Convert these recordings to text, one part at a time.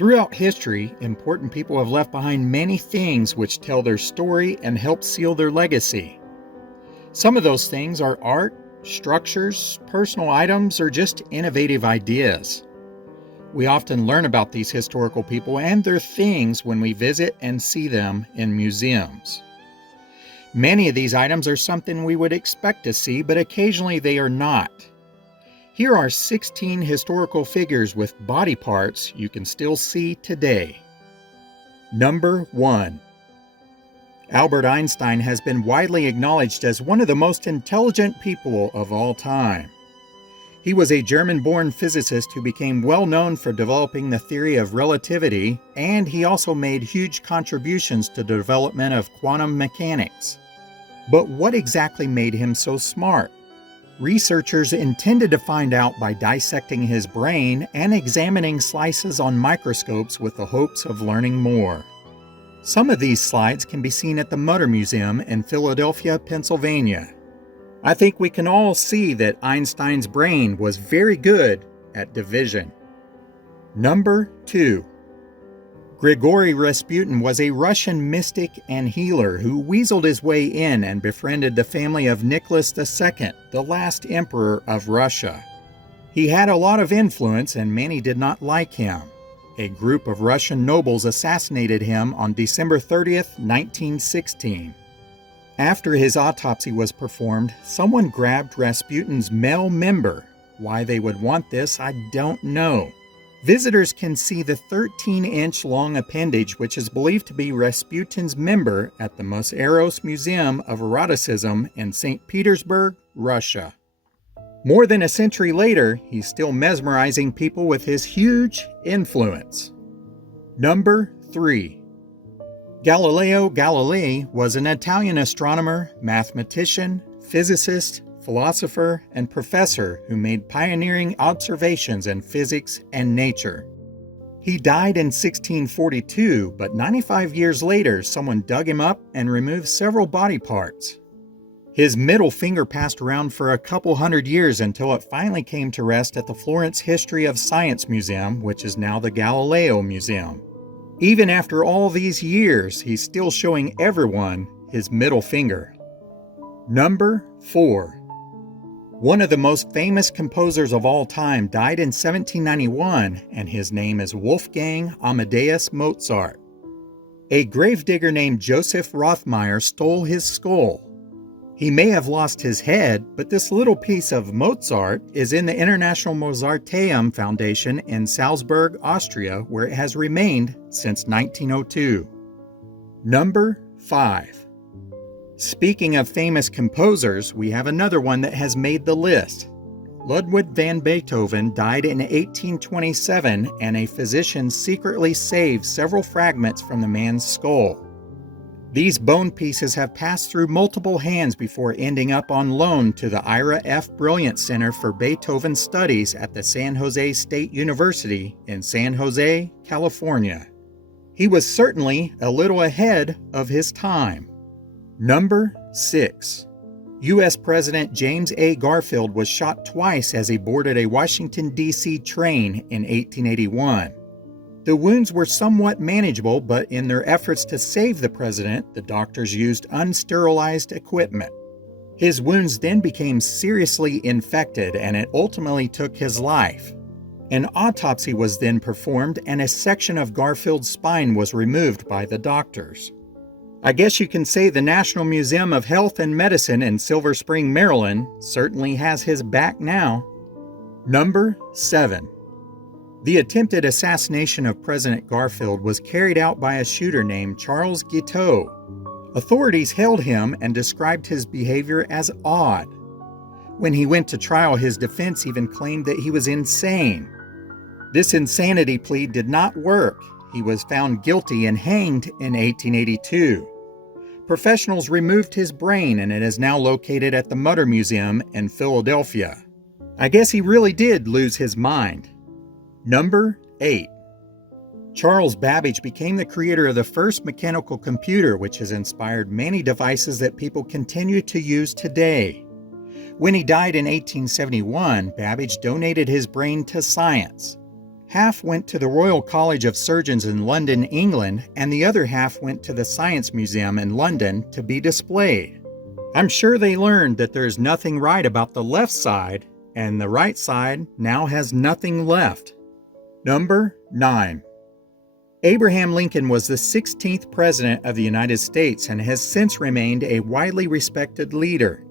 Throughout history, important people have left behind many things which tell their story and help seal their legacy. Some of those things are art, structures, personal items, or just innovative ideas. We often learn about these historical people and their things when we visit and see them in museums. Many of these items are something we would expect to see, but occasionally they are not. Here are 16 historical figures with body parts you can still see today. Number 1. Albert Einstein has been widely acknowledged as one of the most intelligent people of all time. He was a German-born physicist who became well known for developing the theory of relativity, and he also made huge contributions to the development of quantum mechanics. But what exactly made him so smart? Researchers intended to find out by dissecting his brain and examining slices on microscopes with the hopes of learning more. Some of these slides can be seen at the Motor Museum in Philadelphia, Pennsylvania. I think we can all see that Einstein's brain was very good at division. Number 2. Grigori Rasputin was a Russian mystic and healer who weaseled his way in and befriended the family of Nicholas II, the last emperor of Russia. He had a lot of influence and many did not like him. A group of Russian nobles assassinated him on December 30th, 1916. After his autopsy was performed, someone grabbed Rasputin's male member. Why they would want this, I don't know. Visitors can see the 13-inch long appendage, which is believed to be Rasputin's member, at the Mozart Museum of Eroticism in St. Petersburg, Russia. More than a century later, he's still mesmerizing people with his huge influence. Number 3. Galileo Galilei was an Italian astronomer, mathematician, physicist, philosopher, and professor who made pioneering observations in physics and nature. He died in 1642, but 95 years later, someone dug him up and removed several body parts. His middle finger passed around for a couple hundred years until it finally came to rest at the Florence History of Science Museum, which is now the Galileo Museum. Even after all these years, he's still showing everyone his middle finger. Number 4. One of the most famous composers of all time died in 1791, and his name is Wolfgang Amadeus Mozart. A gravedigger named Joseph Rothmeyer stole his skull. He may have lost his head, but this little piece of Mozart is in the International Mozarteum Foundation in Salzburg, Austria, where it has remained since 1902. Number 5. Speaking of famous composers, we have another one that has made the list. Ludwig van Beethoven died in 1827, and a physician secretly saved several fragments from the man's skull. These bone pieces have passed through multiple hands before ending up on loan to the Ira F. Brilliant Center for Beethoven Studies at the San Jose State University in San Jose, California. He was certainly a little ahead of his time. Number 6. U.S. President James A. Garfield was shot twice as he boarded a Washington, D.C. train in 1881. The wounds were somewhat manageable, but in their efforts to save the president, the doctors used unsterilized equipment. His wounds then became seriously infected, and it ultimately took his life. An autopsy was then performed, and a section of Garfield's spine was removed by the doctors. I guess you can say the National Museum of Health and Medicine in Silver Spring, Maryland certainly has his back now. Number 7. The attempted assassination of President Garfield was carried out by a shooter named Charles Guiteau. Authorities held him and described his behavior as odd. When he went to trial, his defense even claimed that he was insane. This insanity plea did not work. He was found guilty and hanged in 1882. Professionals removed his brain, and it is now located at the Motor Museum in Philadelphia. I guess he really did lose his mind. Number 8. Charles Babbage became the creator of the first mechanical computer, which has inspired many devices that people continue to use today. When he died in 1871, Babbage donated his brain to science. Half went to the Royal College of Surgeons in London, England, and the other half went to the Science Museum in London to be displayed. I'm sure they learned that there's nothing right about the left side, and the right side now has nothing left. Number 9. Abraham Lincoln was the 16th President of the United States and has since remained a widely respected leader.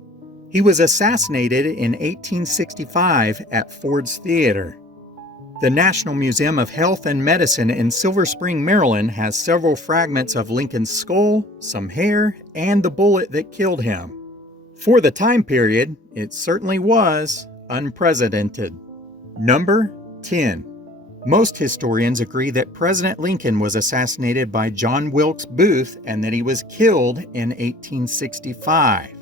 He was assassinated in 1865 at Ford's Theater. The National Museum of Health and Medicine in Silver Spring, Maryland has several fragments of Lincoln's skull, some hair, and the bullet that killed him. For the time period, it certainly was unprecedented. Number 10. Most historians agree that President Lincoln was assassinated by John Wilkes Booth and that he was killed in 1865.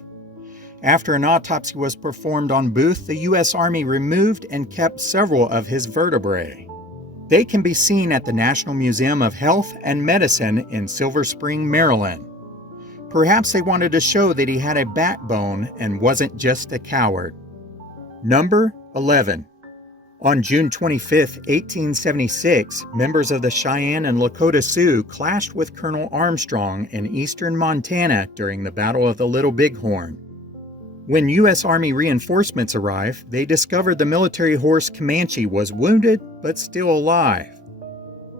After an autopsy was performed on Booth, the U.S. Army removed and kept several of his vertebrae. They can be seen at the National Museum of Health and Medicine in Silver Spring, Maryland. Perhaps they wanted to show that he had a backbone and wasn't just a coward. Number 11. On June 25, 1876, members of the Cheyenne and Lakota Sioux clashed with Colonel Armstrong in eastern Montana during the Battle of the Little Bighorn. When U.S. Army reinforcements arrived, they discovered the military horse Comanche was wounded but still alive.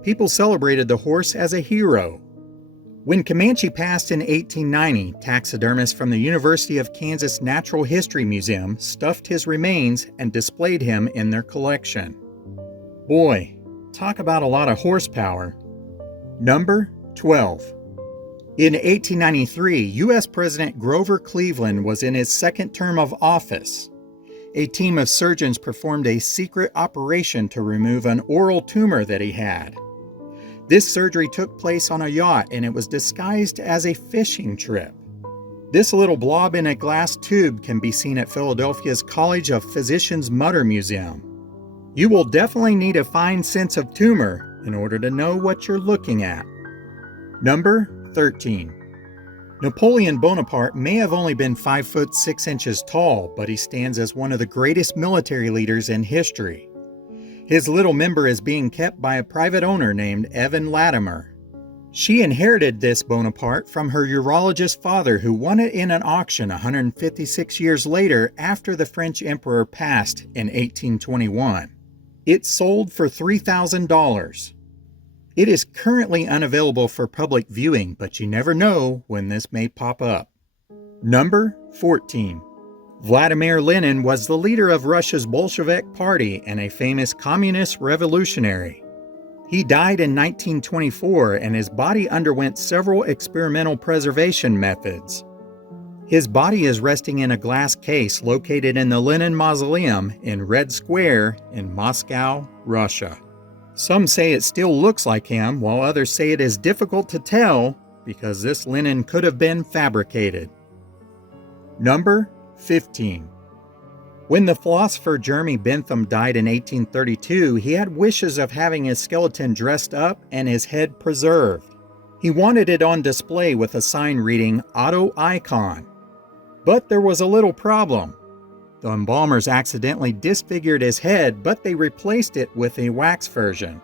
People celebrated the horse as a hero. When Comanche passed in 1890, taxidermists from the University of Kansas Natural History Museum stuffed his remains and displayed him in their collection. Boy, talk about a lot of horsepower. Number 12. In 1893, U.S. President Grover Cleveland was in his second term of office. A team of surgeons performed a secret operation to remove an oral tumor that he had. This surgery took place on a yacht and it was disguised as a fishing trip. This little blob in a glass tube can be seen at Philadelphia's College of Physicians Mutter Museum. You will definitely need a fine sense of tumor in order to know what you're looking at. Number 13. Napoleon Bonaparte may have only been 5 foot 6 inches tall, but he stands as one of the greatest military leaders in history. His little member is being kept by a private owner named Evan Latimer. She inherited this Bonaparte from her urologist father, who won it in an auction 156 years later after the French emperor passed in 1821. It sold for $3,000. It is currently unavailable for public viewing, but you never know when this may pop up. Number 14. Vladimir Lenin was the leader of Russia's Bolshevik Party and a famous communist revolutionary. He died in 1924 and his body underwent several experimental preservation methods. His body is resting in a glass case located in the Lenin Mausoleum in Red Square in Moscow, Russia. Some say it still looks like him, while others say it is difficult to tell because this Lenin could have been fabricated. Number 15. When the philosopher Jeremy Bentham died in 1832, he had wishes of having his skeleton dressed up and his head preserved. He wanted it on display with a sign reading Auto Icon. But there was a little problem. The embalmers accidentally disfigured his head, but they replaced it with a wax version.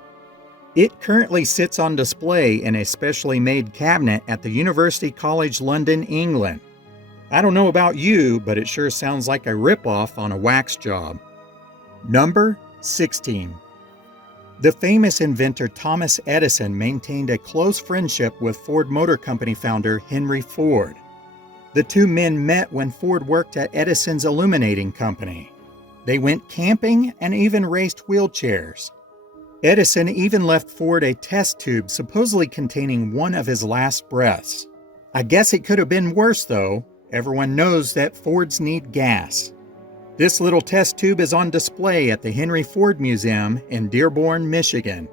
It currently sits on display in a specially made cabinet at the University College London, England. I don't know about you, but it sure sounds like a ripoff on a wax job. Number 16. The famous inventor Thomas Edison maintained a close friendship with Ford Motor Company founder Henry Ford. The two men met when Ford worked at Edison's illuminating company. They went camping and even raced wheelchairs. Edison even left Ford a test tube supposedly containing one of his last breaths. I guess it could have been worse though. Everyone knows that Fords need gas. This little test tube is on display at the Henry Ford Museum in Dearborn, Michigan.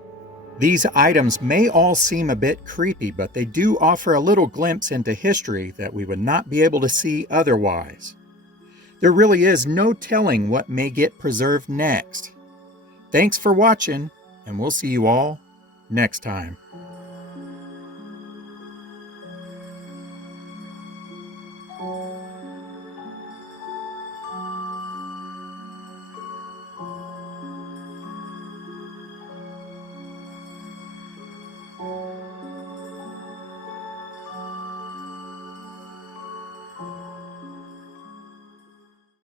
These items may all seem a bit creepy, but they do offer a little glimpse into history that we would not be able to see otherwise. There really is no telling what may get preserved next. Thanks for watching, and we'll see you all next time.